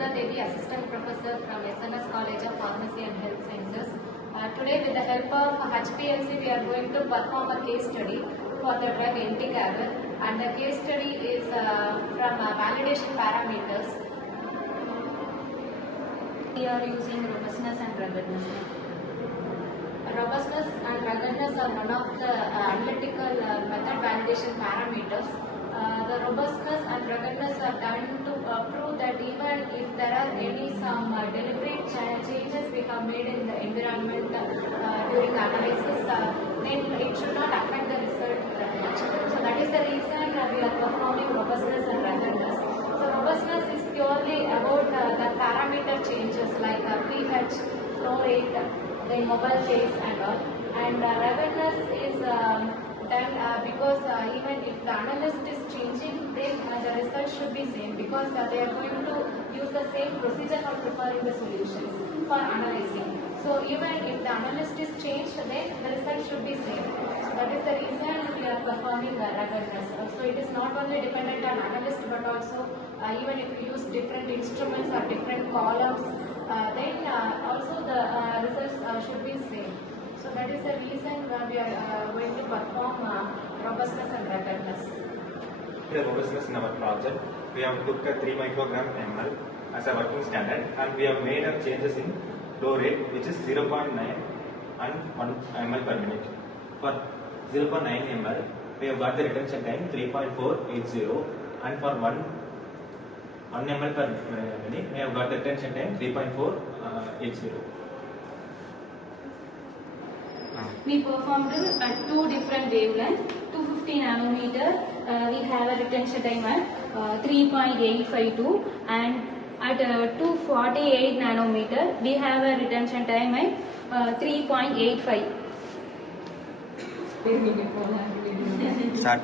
Assistant Professor from SNS College of Pharmacy and Health Sciences. Today, with the help of HPLC, we are going to perform a case study for the drug interchangeable, and the case study is from validation parameters. We are using robustness and ruggedness. Robustness and ruggedness are one of the analytical method validation parameters. The robustness and ruggedness are done to prove that even if there are some deliberate changes we have made in the environment during analysis, then it should not affect the result that much. So that is the reason we are performing robustness and ruggedness. So robustness is purely about the parameter changes like pH, flow rate, then mobile phase and all. And ruggedness is done because even if the analyst is changing, then the result should be same, because they are going to use the same procedure for preparing the solutions for analyzing. So even if the analyst is changed, then the result should be same. So that is the reason we are performing ruggedness. So it is not only dependent on analyst, but also even if you use different instruments or different columns, then also the results should be same. So that is the reason we are going to perform robustness and ruggedness. The robustness in our project, we have took a 3 microgram ml as a working standard, and we have made up changes in flow rate, which is 0.9 and 1 ml per minute. For 0.9 ml, we have got the retention time 3.480, and for 1 ml per minute, we have got the retention time 3.480. We performed at 2 different wavelengths. 250 nanometer, we have a retention time at 3.852, and at 248 nanometer, we have a retention time at 3.85. Start.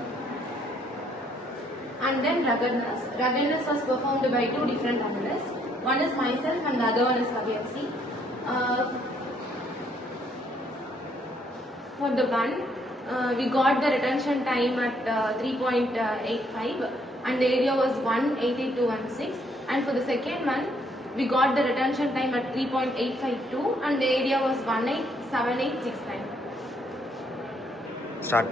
And then ruggedness. Ruggedness was performed by 2 different analysts. One is myself and the other one is HPLC. For the one, we got the retention time at 3.85 and the area was 18216, and for the second one, we got the retention time at 3.852 and the area was 187869. Start.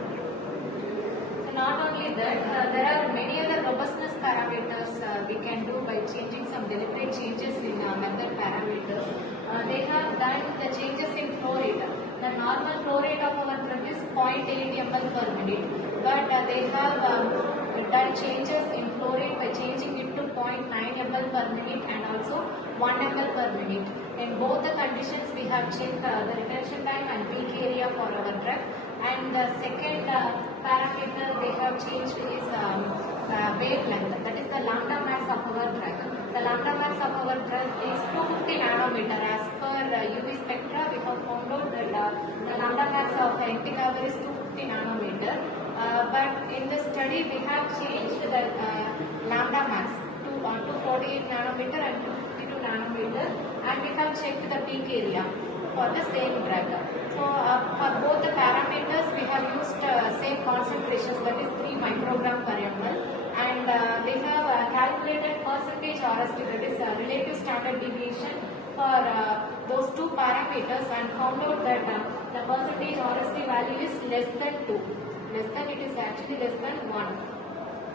Not only that, there are many other robustness parameters we can do by changing some deliberate changes in method parameters. They have done the changes in flow rate. The normal flow rate of our drug is 0.8 ml per minute, but they have done changes in flow rate by changing it to 0.9 ml per minute and also 1 ml per minute. In both the conditions, we have checked the retention time and peak area for our drug. And the second parameter they have changed is wavelength, that is the lambda max of our drug. The lambda max of our drug is 250 nanometer. As per UV spectra, we have found out that the lambda max of interchangeable is 250 nanometer. But in the study, we have changed the lambda max to 248 nanometer and 252 nanometer, and we have checked the peak area for the same drug. So for both the parameters, we have used same concentrations, that is 3 microgram per ml, and they have calculated percentage RST, that is relative standard deviation for those 2 parameters, and found out that the percentage RST value is less than 2. Less than, it is actually less than 1.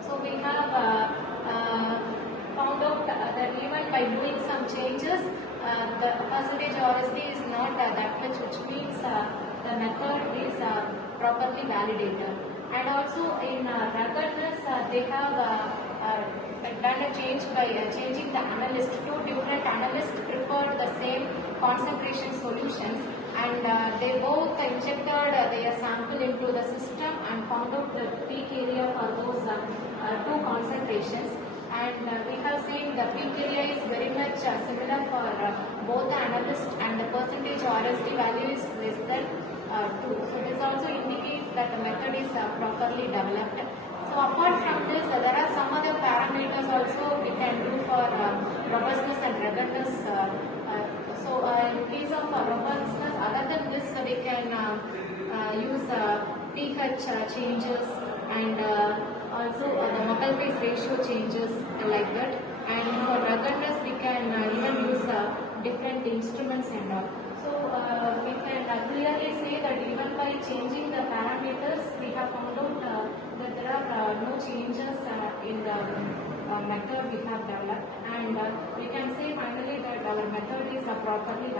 So we have found out that even by doing some changes, the percentage RST is not that much, which means the method is properly validated. And also in ruggedness, they have done a change by changing the analyst. 2 different analysts prepared the same concentration solutions, and they both injected their sample into the system and found out the peak area for those 2 concentrations. And we have seen the peak area is very much similar for both the analyst, and the percentage RST value is less than 2. So this also indicates that the method is properly developed. So apart from this, there are some other parameters also we can do for robustness and ruggedness. So in case of robustness, other than this, we can use pH changes and also the mobile phase ratio changes like that. And for ruggedness, we can changes in the method we have developed, and we can say finally that our method is properly